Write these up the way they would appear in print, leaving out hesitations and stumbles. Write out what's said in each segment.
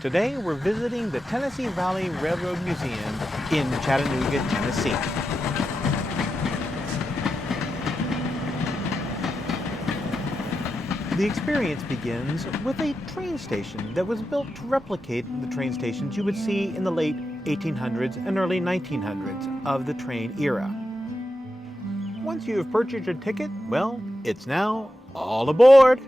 Today we're visiting the Tennessee Valley Railroad Museum in Chattanooga, Tennessee. The experience begins with a train station that was built to replicate the train stations you would see in the late 1800s and early 1900s of the train era. Once you have purchased your ticket, well, it's now all aboard!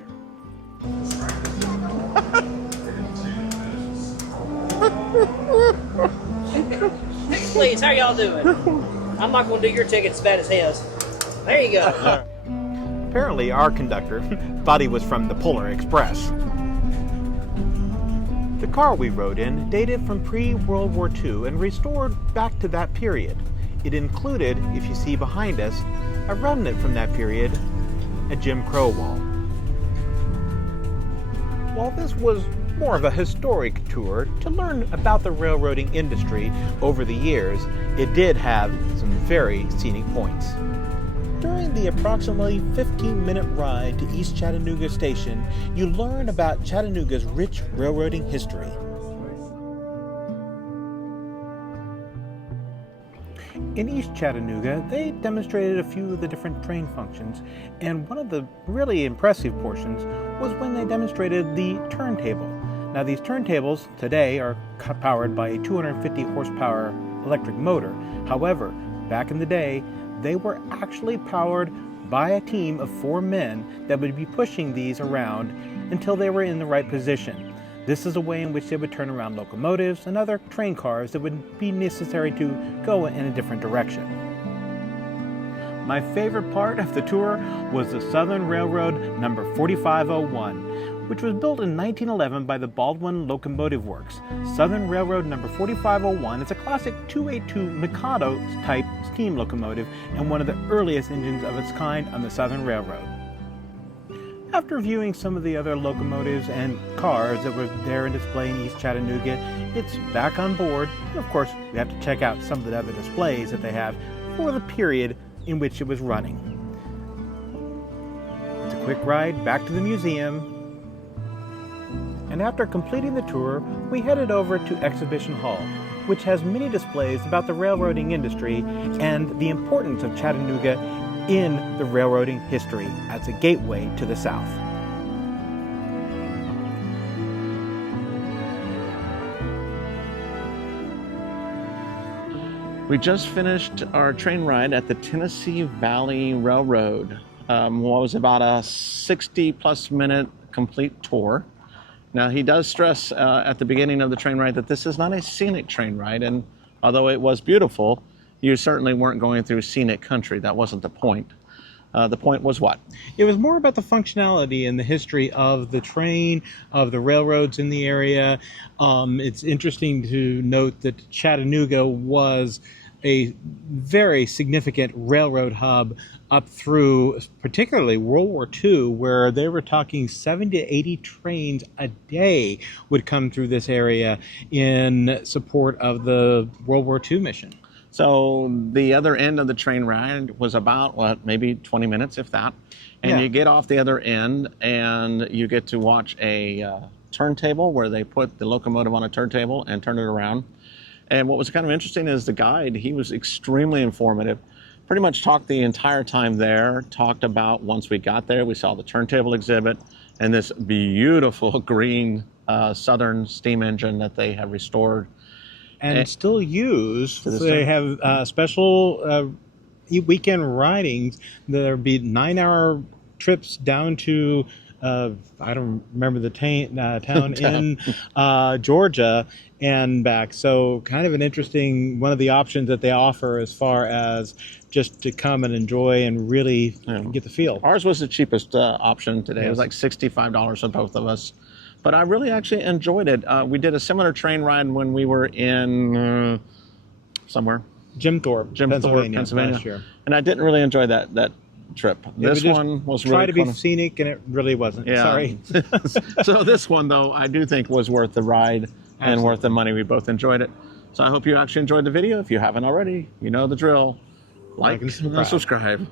Please, how y'all doing? I'm not going to do your ticket as bad as his. There you go. Apparently, our conductor thought he was from the Polar Express. The car we rode in dated from pre-World War II and restored back to that period. It included, if you see behind us, a remnant from that period, a Jim Crow wall. While this was more of a historic tour to learn about the railroading industry over the years, it did have some very scenic points. During the approximately 15-minute ride to East Chattanooga Station, you learn about Chattanooga's rich railroading history. In East Chattanooga, they demonstrated a few of the different train functions, and one of the really impressive portions was when they demonstrated the turntable. Now, these turntables today are powered by a 250 horsepower electric motor. However, back in the day, they were actually powered by a team of 4 men that would be pushing these around until they were in the right position. This is a way in which they would turn around locomotives and other train cars that would be necessary to go in a different direction. My favorite part of the tour was the Southern Railroad number 4501, which was built in 1911 by the Baldwin Locomotive Works. Southern Railroad number 4501 is a classic 282 Mikado type steam locomotive and one of the earliest engines of its kind on the Southern Railroad. After viewing some of the other locomotives and cars that were there in display in East Chattanooga, it's back on board. And of course, we have to check out some of the other displays that they have for the period in which it was running. It's a quick ride back to the museum. And after completing the tour, we headed over to Exhibition Hall, which has many displays about the railroading industry and the importance of Chattanooga in the railroading history as a gateway to the South. We just finished our train ride at the Tennessee Valley Railroad. What was about a 60-plus minute complete tour. Now, he does stress at the beginning of the train ride that this is not a scenic train ride, and although it was beautiful, you certainly weren't going through scenic country. That wasn't the point. The point was what? It was more about the functionality and the history of the train, of the railroads in the area. It's interesting to note that Chattanooga was a very significant railroad hub up through particularly World War II, where they were talking 70 to 80 trains a day would come through this area in support of the World War II mission. So the other end of the train ride was about, maybe 20 minutes, if that. And you get off the other end and you get to watch a turntable where they put the locomotive on a turntable and turn it around. And what was kind of interesting is the guide, he was extremely informative. Pretty much talked the entire time there, talked about once we got there, we saw the turntable exhibit and this beautiful green Southern steam engine that they have restored. And still use. They have special weekend ridings. There'll be 9-hour trips down to, I don't remember the town in Georgia and back. So kind of an interesting, one of the options that they offer as far as just to come and enjoy and really get the feel. Ours was the cheapest option today. Yes. It was like $65 for both of us. But I really actually enjoyed it. We did a similar train ride when we were in somewhere. Jim Thorpe, Pennsylvania. Last year. And I didn't really enjoy that trip. This one was really try to be scenic, and it really wasn't. Yeah. Sorry. So this one, though, I do think was worth the ride and worth the money. We both enjoyed it. So I hope you actually enjoyed the video. If you haven't already, you know the drill. Like and subscribe.